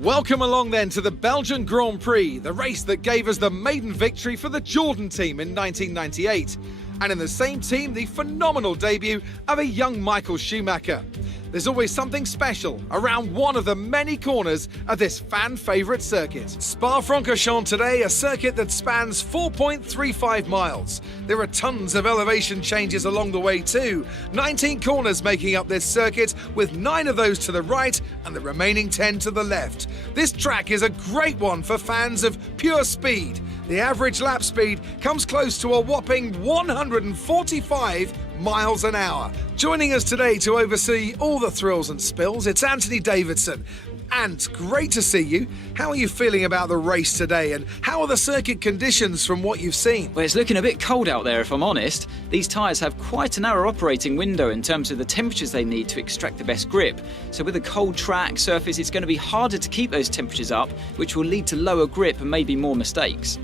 Welcome along then to the Belgian Grand Prix, the race that gave us the maiden victory for the Jordan team in 1998. And in the same team, the phenomenal debut of a young Michael Schumacher. There's always something special around one of the many corners of this fan-favourite circuit. Spa-Francorchamps today, a circuit that spans 4.35 miles. There are tons of elevation changes along the way too. 19 corners making up this circuit, with 9 of those to the right and the remaining 10 to the left. This track is a great one for fans of pure speed. The average lap speed comes close to a whopping 145 miles an hour. Joining us today to oversee all the thrills and spills, it's Anthony Davidson. And great to see you. How are you feeling about the race today, and how are the circuit conditions from what you've seen? Well, it's looking a bit cold out there, if I'm honest. These tyres have quite a narrow operating window in terms of the temperatures they need to extract the best grip. So with a cold track surface, it's going to be harder to keep those temperatures up, which will lead to lower grip and maybe more mistakes.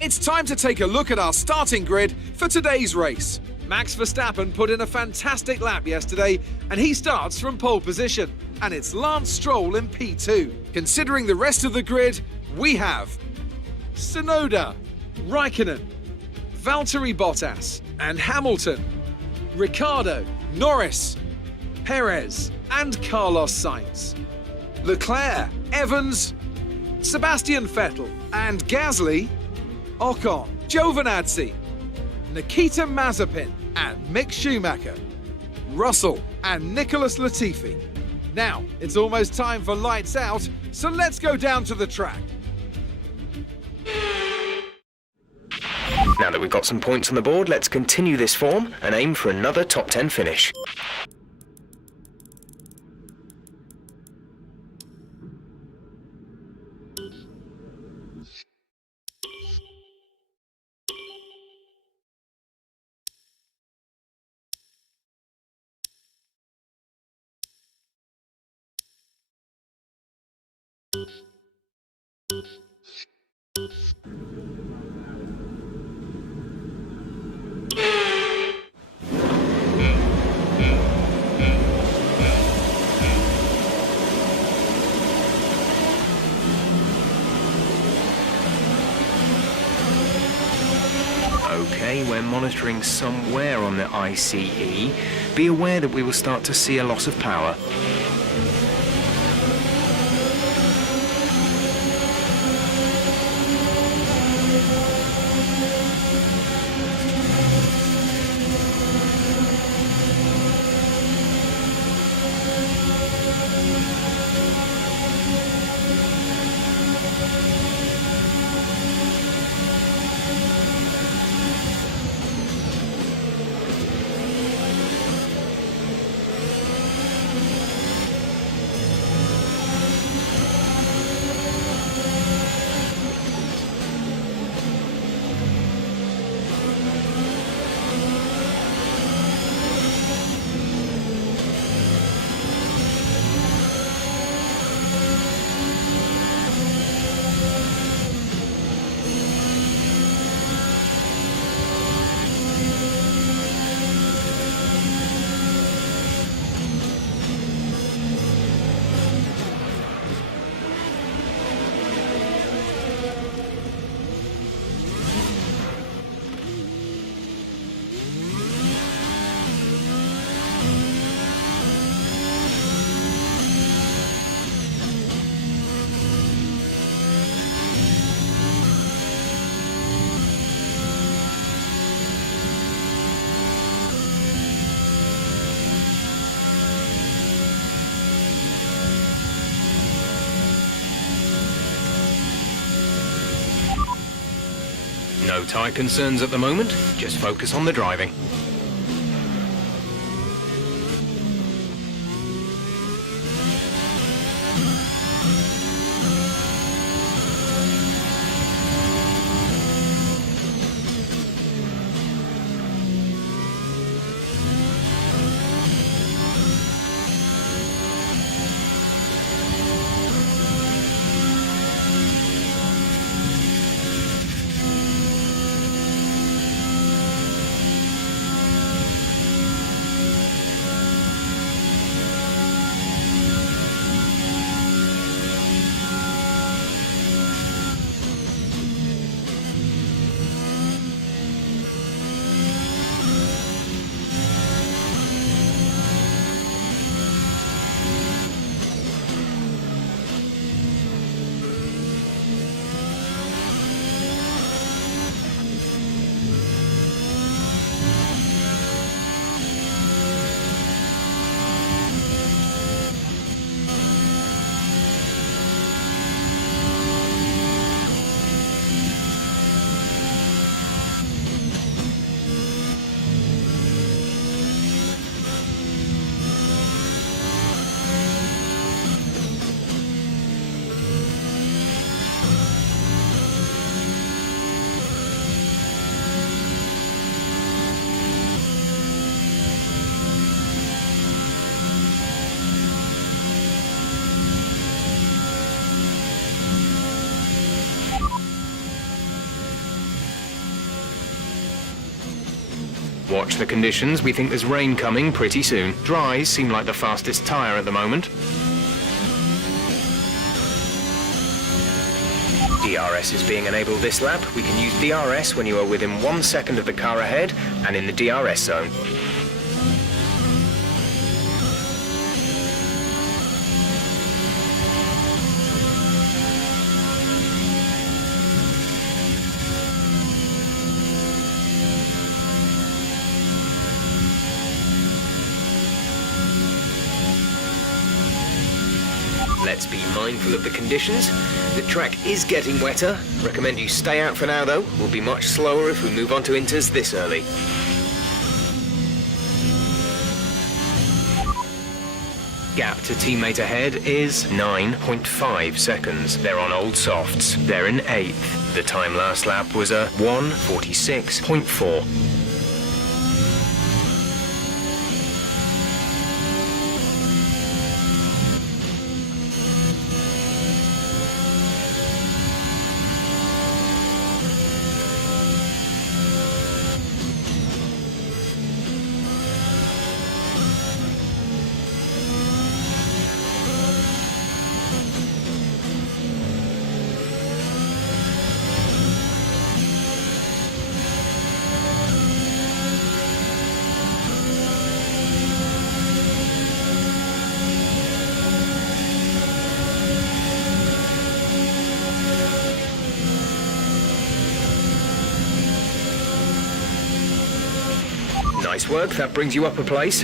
It's time to take a look at our starting grid for today's race. Max Verstappen put in a fantastic lap yesterday, and he starts from pole position. And it's Lance Stroll in P2. Considering the rest of the grid, we have Tsunoda, Raikkonen, Valtteri Bottas and Hamilton, Ricciardo, Norris, Perez and Carlos Sainz, Leclerc, Evans, Sebastian Vettel and Gasly, Ocon, Giovinazzi, Nikita Mazepin and Mick Schumacher, Russell and Nicholas Latifi. Now, it's almost time for lights out, so let's go down to the track. Now that we've got some points on the board, let's continue this form and aim for another top 10 finish. Okay, we're monitoring somewhere on the ICE. Be aware that we will start to see a loss of power. No tyre concerns at the moment, just focus on the driving. Watch the conditions, we think there's rain coming pretty soon. Dries seem like the fastest tyre at the moment. DRS is being enabled this lap. We can use DRS when you are within 1 second of the car ahead and in the DRS zone. Let's be mindful of the conditions. The track is getting wetter. Recommend you stay out for now though. We'll be much slower if we move on to inters this early. Gap to teammate ahead is 9.5 seconds. They're on old softs. They're in 8th. The time last lap was a 1:46.4. Nice work, that brings you up a place.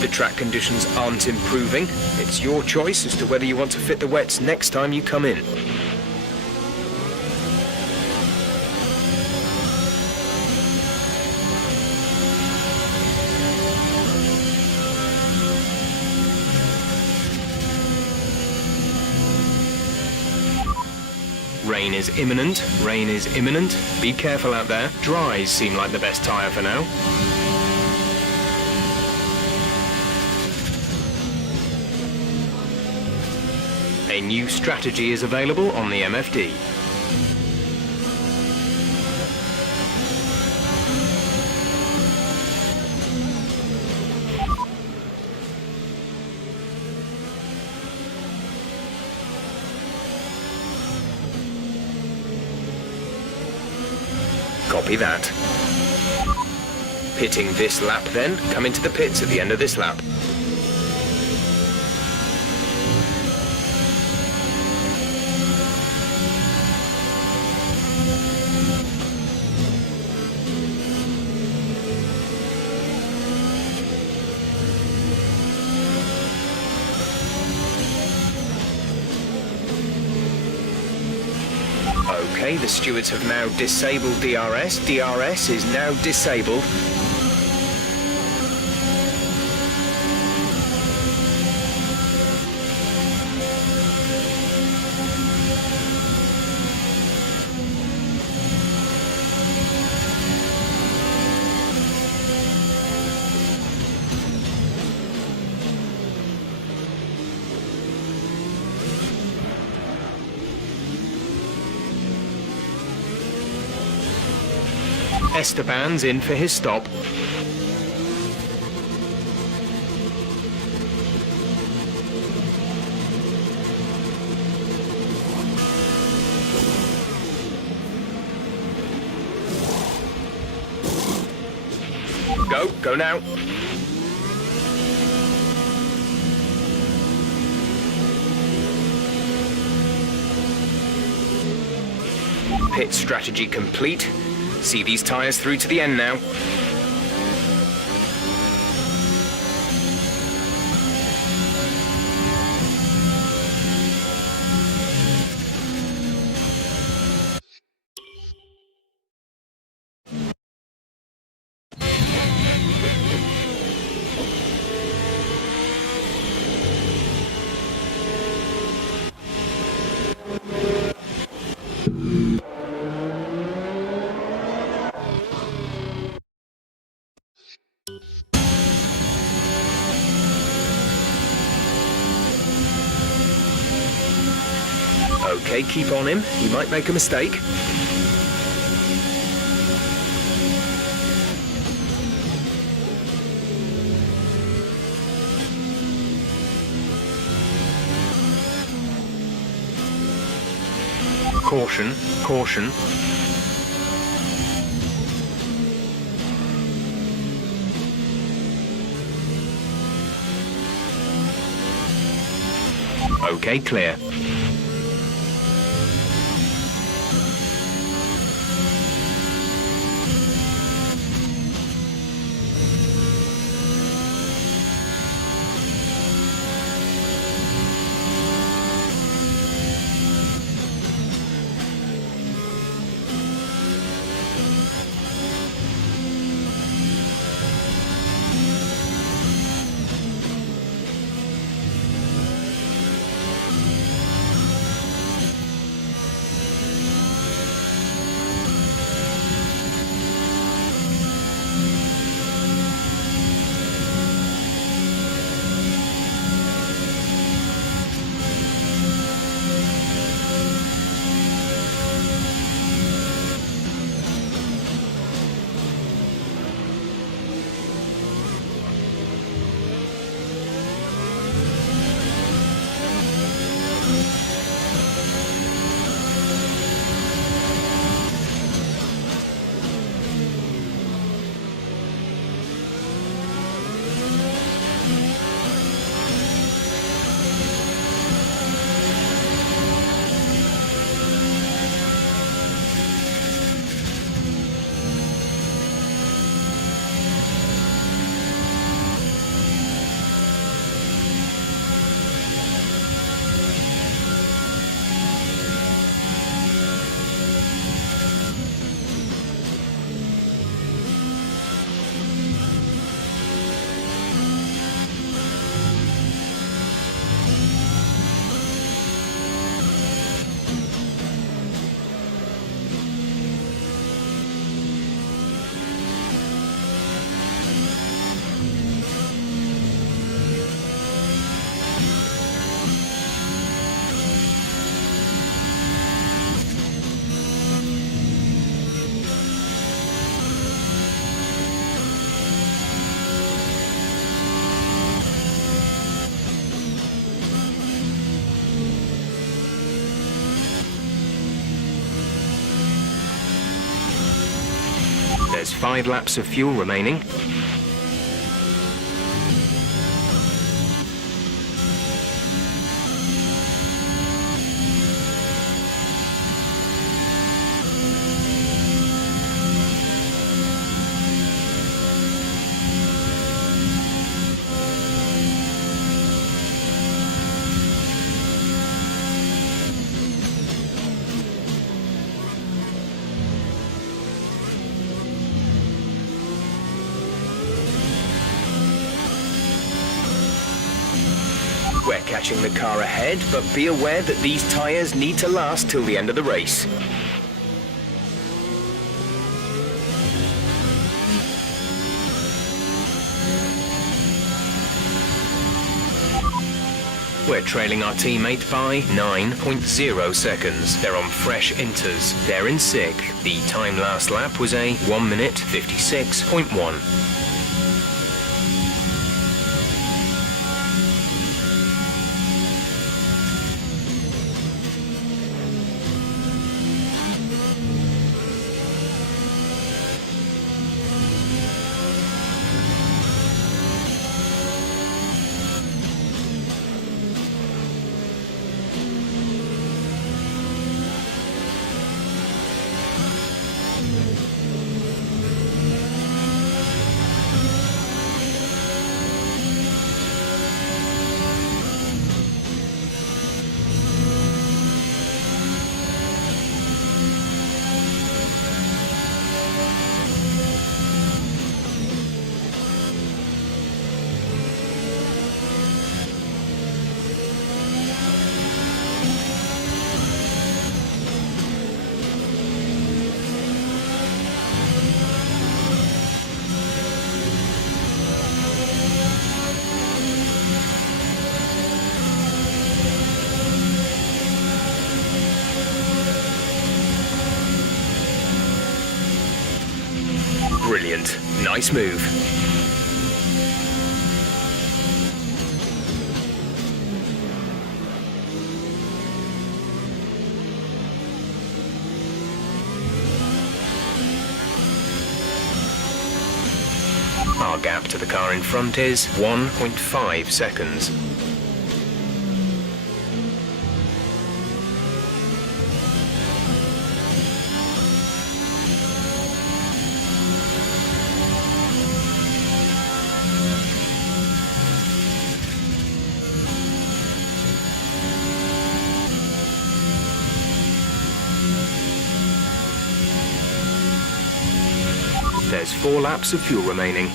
The track conditions aren't improving. It's your choice as to whether you want to fit the wets next time you come in. Rain is imminent, rain is imminent. Be careful out there. Dries seem like the best tyre for now. A new strategy is available on the MFD. Copy that. Pitting this lap then. Come into the pits at the end of this lap. Okay, the stewards have now disabled DRS. DRS is now disabled. Esteban's in for his stop. Go now. Pit strategy complete. See these tyres through to the end now. Okay, keep on him. He might make a mistake. Caution, caution. Okay, clear. There's 5 laps of fuel remaining. We're catching the car ahead, but be aware that these tyres need to last till the end of the race. We're trailing our teammate by 9.0 seconds. They're on fresh inters. They're in sixth. The time last lap was a 1 minute 56.1. Brilliant. Nice move. Our gap to the car in front is 1.5 seconds. There's 4 laps of fuel remaining.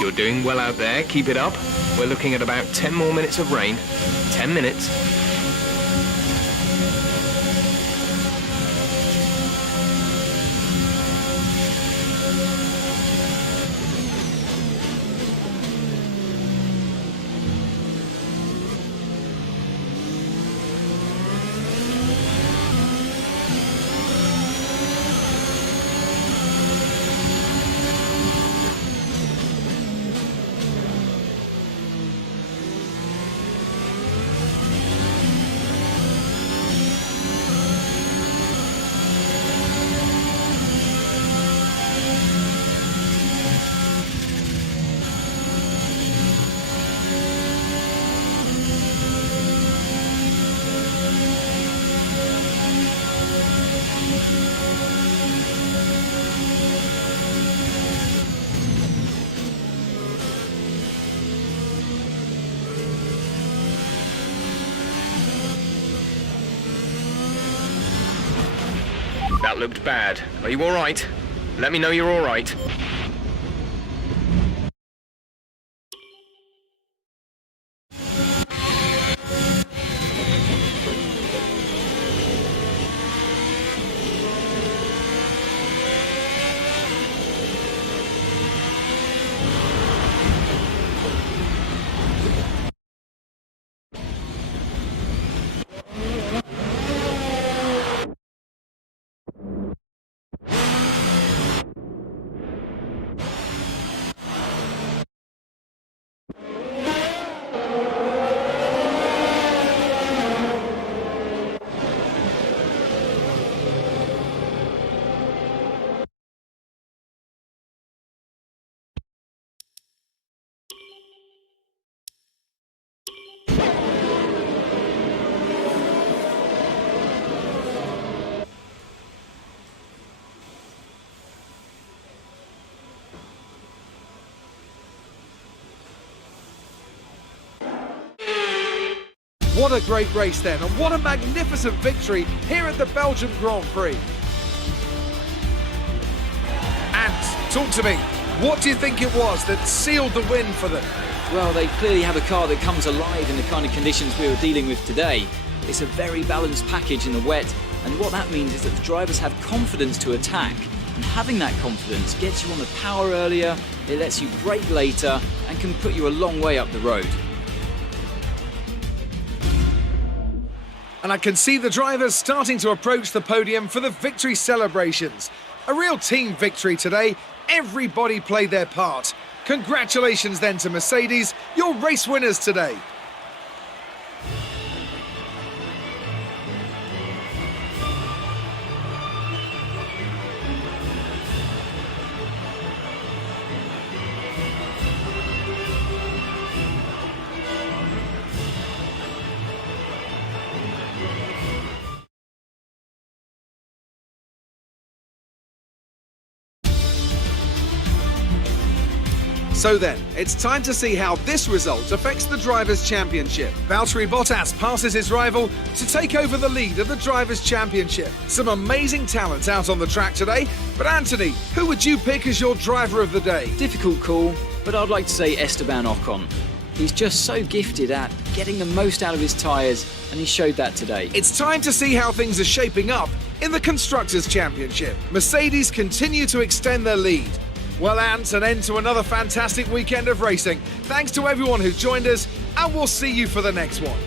You're doing well out there, keep it up. We're looking at about 10 more minutes of rain. 10 minutes. That looked bad. Are you all right? Let me know you're all right. What a great race then, and what a magnificent victory here at the Belgian Grand Prix. And talk to me, what do you think it was that sealed the win for them? Well, they clearly have a car that comes alive in the kind of conditions we were dealing with today. It's a very balanced package in the wet, and what that means is that the drivers have confidence to attack. And having that confidence gets you on the power earlier, it lets you brake later, and can put you a long way up the road. And I can see the drivers starting to approach the podium for the victory celebrations. A real team victory today. Everybody played their part. Congratulations then to Mercedes, your race winners today. So then, it's time to see how this result affects the Drivers' Championship. Valtteri Bottas passes his rival to take over the lead of the Drivers' Championship. Some amazing talent out on the track today, but Anthony, who would you pick as your driver of the day? Difficult call, but I'd like to say Esteban Ocon. He's just so gifted at getting the most out of his tyres, and he showed that today. It's time to see how things are shaping up in the Constructors' Championship. Mercedes continue to extend their lead. Well, Ant, an end to another fantastic weekend of racing. Thanks to everyone who joined us, and we'll see you for the next one.